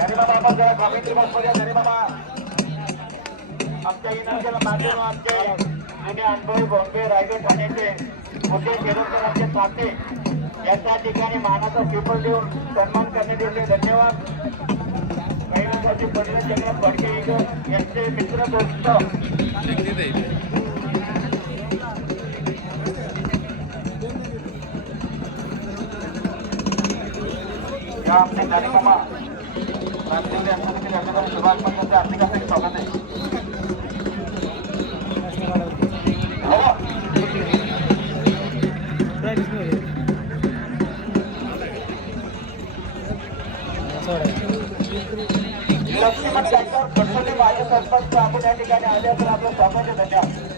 ज्याने बाबा आपण जरा कॉमेंट्री बॉक्समध्ये ज्याने बाबा. आमच्या इनामच्या माध्यम आमचे जुने अनुभवी बॉम्बे रायगड ठाण्याचे मोठे खेळोडकरांचे साथे यांच्या ठिकाणी मानाचा पेपर देऊन सन्मान करण्यात येते धन्यवाद. काही पडले जगन्नाथ यांचे मित्र दोस्त. आमचे कार्यक्रमा रामदेव लक्ष्मण आपण या ठिकाणी आले तर आपलं स्वागत आहे धन्यवाद.